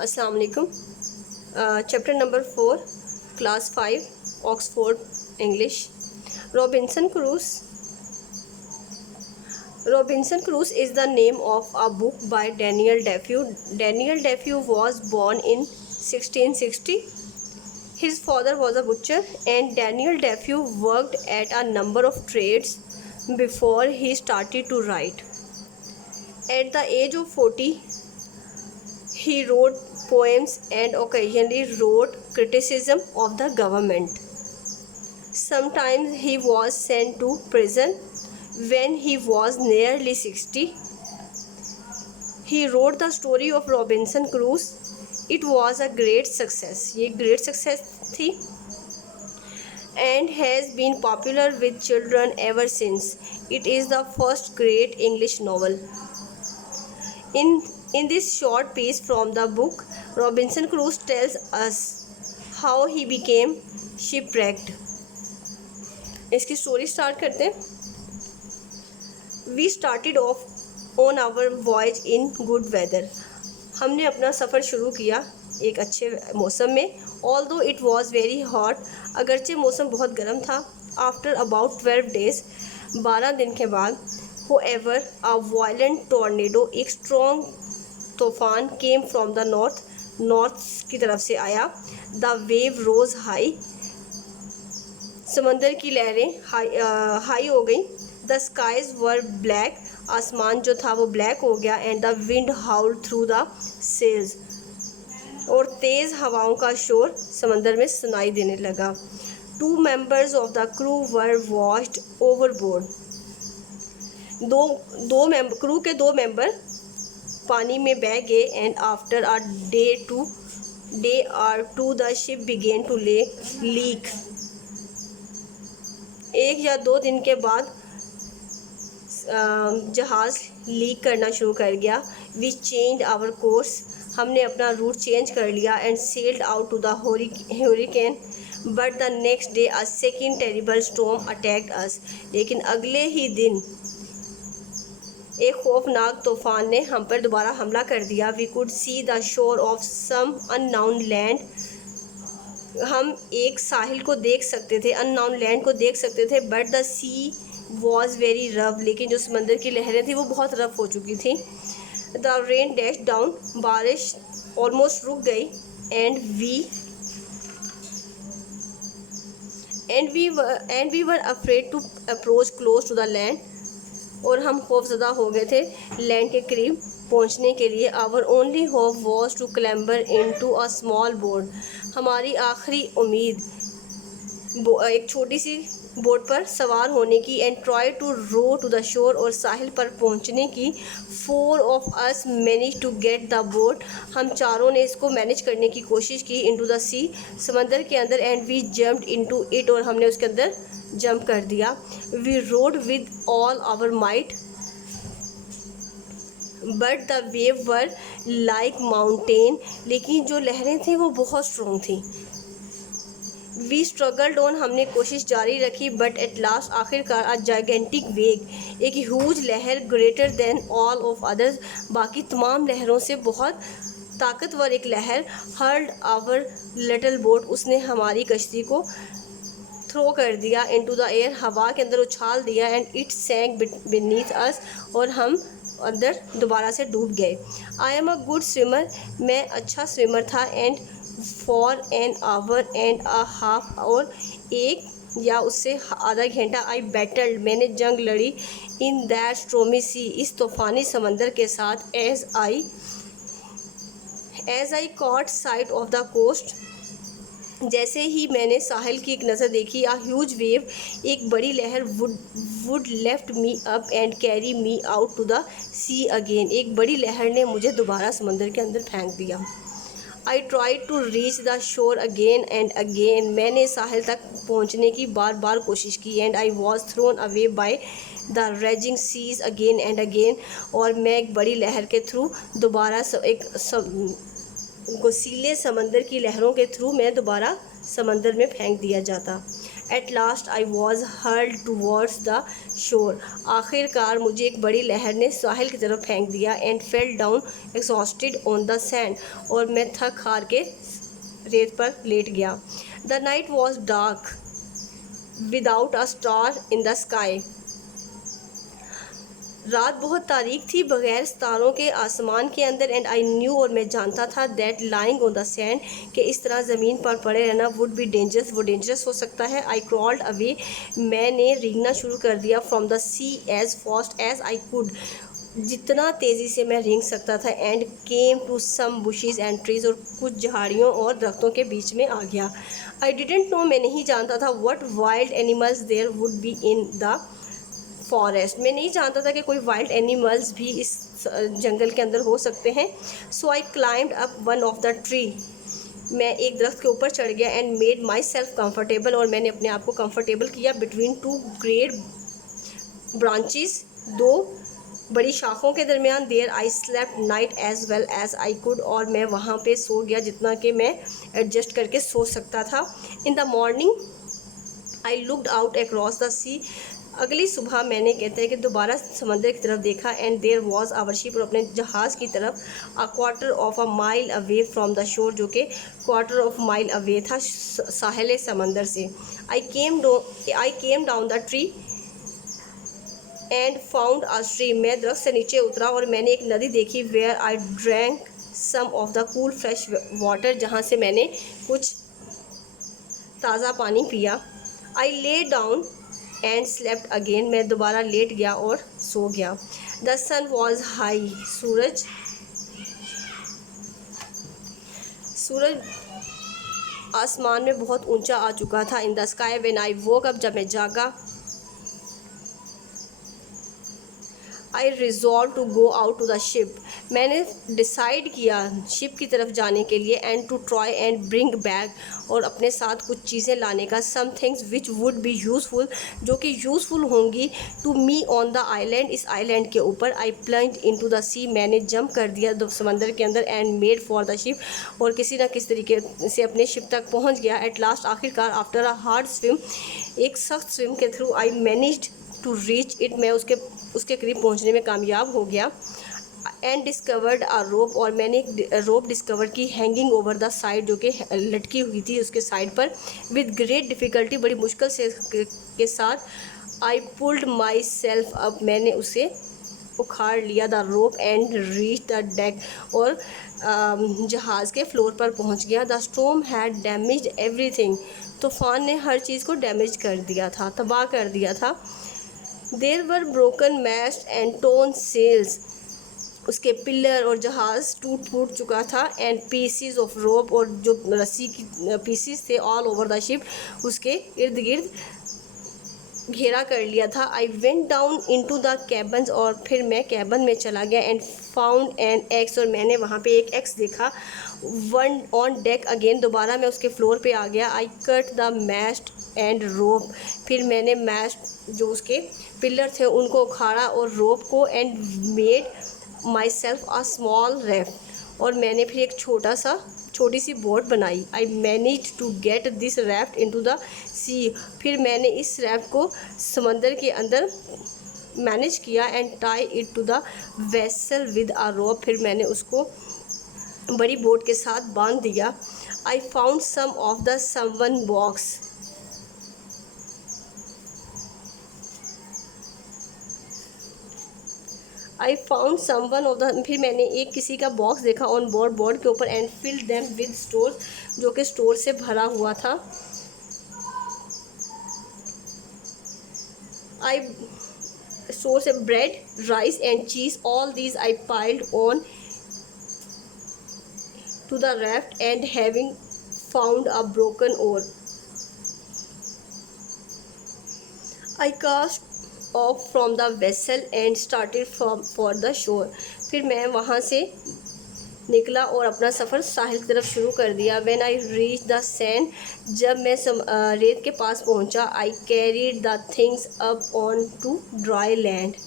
अस्सलाम वालेकुम। Chapter number 4, class 5, Oxford English. Robinson cruise. Robinson Crusoe is the name of a book by Daniel Defoe. Daniel Defoe was born in 1660. His father was a butcher, and Daniel Defoe worked at a number of trades before he started to write. At the age of 40, he wrote poems and occasionally wrote criticism of the government. Sometimes he was sent to prison when he was nearly 60. He wrote the story of Robinson Crusoe. It was a great success. ये great success थी and has been popular with children ever since. It is the first great English novel. In this short piece from the book, Robinson Crusoe tells us how he became shipwrecked. इसकी story start करते हैं। We started off on our voyage in good weather. हमने अपना सफ़र शुरू किया एक अच्छे मौसम में। Although it was very hot, अगरचे मौसम बहुत गर्म था। आफ्टर अबाउट 12 डेज, 12 दिन के बाद, होएवर अ वायलेंट टॉर्नेडो, एक स्ट्रॉन्ग तूफान केम फ्रॉम द नॉर्थ की तरफ से आया। द वेव रोज हाई, समंदर की लहरें हाई हो गई। द स्काइज वर ब्लैक, आसमान जो था वो ब्लैक हो गया। And the wind howled through the sails, और तेज़ हवाओं का शोर समंदर में सुनाई देने लगा। 2 members of the crew were washed overboard, crew के 2 मेंबर पानी में बह गए। And after a day or two the ship began to leak, 1 या 2 दिन के बाद जहाज़ लीक करना शुरू कर गया। वी चेंज आवर कोर्स, हमने अपना रूट चेंज कर लिया। And sailed out to the hurricane, but the next day a second terrible storm attacked us, लेकिन अगले ही दिन एक खौफनाक तूफान ने हम पर दोबारा हमला कर दिया। We could see the shore of some unknown land, हम एक साहिल को देख सकते थे, अननाउन लैंड को देख सकते थे। But the sea was very rough, लेकिन जो समंदर की लहरें थी वो बहुत रफ हो चुकी थी। द रेन डैश डाउन, बारिश ऑलमोस्ट रुक गई। And we were afraid to approach close to the land, और हम खौफजदा हो गए थे लैंड के करीब पहुंचने के लिए। Our only hope was to clamber into a small boat, हमारी आखिरी उम्मीद एक छोटी सी बोट पर सवार होने की। And try to row to the shore, और साहिल पर पहुंचने की। 4 of us manage to get the boat, हम चारों ने इसको मैनेज करने की कोशिश की। इनटू द सी, समंदर के अंदर। And we jumped into it, और हमने उसके अंदर जंप कर दिया। We rowed with all our might, but the wave were like mountain, लेकिन जो लहरें थीं वो बहुत स्ट्रॉन्ग थीं। वी स्ट्रगल्ड ऑन, हमने कोशिश जारी रखी। बट एट लास्ट, आखिरकार, अ जाइगेंटिक वेग, एक ह्यूज लहर, greater than all of others, बाकी तमाम लहरों से बहुत ताकतवर एक लहर, हर्ल्ड आवर लिटिल बोट, उसने हमारी कश्ती को थ्रो कर दिया। इनटू द एयर, हवा के अंदर उछाल दिया। एंड इट सैंक बीनीथ अस, और हम अंदर दोबारा से डूब गए। I am a good swimmer, मैं अच्छा स्विमर था। And for an hour and a half, और 1 या उससे आधा घंटा। आई बैटल्ड, मैंने जंग लड़ी। इन दैट स्ट्रोमी सी, इस तूफ़ानी समंदर के साथ। As I caught sight of the coast, जैसे ही मैंने साहिल की एक नज़र देखी। आ ह्यूज वेव, एक बड़ी लहर, would lift me up and carry me out to the sea again, एक बड़ी लहर ने मुझे दोबारा समंदर के अंदर फेंक दिया। I try to reach the shore again and again, मैंने साहिल तक पहुंचने की बार बार कोशिश की। And I was thrown away by the raging seas again and again, और मैं एक बड़ी लहर के थ्रू दोबारा गसीले समंदर की लहरों के थ्रू मैं दोबारा समंदर में फेंक दिया जाता। At last I was hurled towards the shore. आखिरकार मुझे एक बड़ी लहर ने साहिल की तरफ फेंक दिया। And fell down exhausted on the sand, और मैं थक हार के रेत पर लेट गया। The night was dark without a star in the sky. रात बहुत तारीक थी बगैर सितारों के आसमान के अंदर। एंड आई न्यू, और मैं जानता था, that lying on the sand, कि इस तरह ज़मीन पर पड़े रहना वुड बी डेंजरस, वो डेंजरस हो सकता है। आई क्रॉल्ड अवे, मैंने रेंगना शुरू कर दिया, from the sea as fast as I could, जितना तेज़ी से मैं रेंग सकता था। And came to some bushes and trees, और कुछ झाड़ियों और दरख्तों के बीच में आ गया। आई डिडेंट नो, मैं नहीं जानता था, what wild animals there would be in the forest, मैं नहीं जानता था कि कोई वाइल्ड एनिमल्स भी इस जंगल के अंदर हो सकते हैं। So I climbed up one of the tree, मैं एक दरख्त के ऊपर चढ़ गया। And made myself comfortable, और मैंने अपने आप को कम्फर्टेबल किया। बिटवीन टू ग्रेट ब्रांचेस, दो बड़ी शाखों के दरमियान। There I slept night as well as I could, और मैं वहाँ पे सो गया जितना कि मैं एडजस्ट करके सो सकता था। In the morning I looked out across the sea, अगली सुबह मैंने, कहते हैं कि दोबारा समंदर की तरफ देखा। And there was our ship, और अपने जहाज़ की तरफ। A quarter of a mile away from the shore, जो कि क्वार्टर ऑफ माइल अवे था साहिल समंदर से। I came down the tree and found a stream, मैं दरख्त से नीचे उतरा और मैंने एक नदी देखी। Where I drank some of the cool fresh water, जहाँ से मैंने कुछ ताज़ा पानी पिया। आई lay down and slept again, मैं दोबारा लेट गया और सो गया। द सन वॉज हाई, सूरज आसमान में बहुत ऊंचा आ चुका था। In the sky when I woke up, जब मैं जागा। I resolve to go out to the ship, मैंने डिसाइड किया शिप की तरफ जाने के लिए। And to try and bring bag, और अपने साथ कुछ चीज़ें लाने का। Some things which would be useful, जो कि यूज़फुल होंगी to me on the island, इस आइलैंड के ऊपर। आई प्लंज्ड इनटू द सी, मैंने जंप कर दिया समंदर के अंदर। And made for the ship, और किसी न किसी तरीके से अपने शिप तक पहुंच गया। एट लास्ट, आखिरकार, आफ्टर अ हार्ड स्विम, एक सख्त स्विम के थ्रू, I managed to reach it, मैं उसके करीब पहुंचने में कामयाब हो गया। एंड डिस्कवर्ड आ रोप, और मैंने एक रोप डिस्कवर की, हैंगिंग ओवर द साइड, जो कि लटकी हुई थी उसके साइड पर। विद ग्रेट डिफ़िकल्टी, बड़ी मुश्किल से के साथ। I pulled my self up, मैंने उसे उखाड़ लिया, the rope, and reach the deck, और जहाज़ के फ्लोर पर पहुंच गया। The storm had damaged everything, तूफ़ान ने हर चीज़ को डैमेज कर दिया था, तबाह कर दिया था। There were broken mast and torn sails, उसके पिलर और जहाज़ टूट फूट चुका था। एंड पीसीज ऑफ रोप, और जो रस्सी की पीसीज थे, ऑल ओवर द शिप, उसके इर्द गिर्द घेरा कर लिया था। I went down into the cabins, और फिर मैं कैबन में चला गया। एंड फाउंड एन एक्स, और मैंने वहाँ पे एक एक्स देखा। वन ऑन डेक अगेन, दोबारा मैं उसके फ्लोर पे आ गया। I cut the mast and rope, फिर मैंने मैस्ट, जो उसके पिलर थे, उनको उखाड़ा, और रोप को। And made myself a small raft, और मैंने फिर एक छोटी सी बोट बनाई। I manage to get this raft into the sea, फिर मैंने इस रैफ्ट को समंदर के अंदर मैनेज किया। And tie it to the vessel with a rope, फिर मैंने उसको बड़ी बोट के साथ बांध दिया। I found some of the someone box, I found someone of the, फिर मैंने एक किसी का बॉक्स देखा ऑन बोर्ड के ऊपर। And filled them with store, जो कि स्टोर से भरा हुआ था। आई स्टोर से bread, rice and cheese, all these I piled on to the raft, and having found a broken oar, I cast off from the vessel and started for the shore. फिर मैं वहाँ से निकला और अपना सफ़र साहिल की तरफ शुरू कर दिया। When I reached the sand, जब मैं रेत के पास पहुँचा, I carried the things up on to dry land.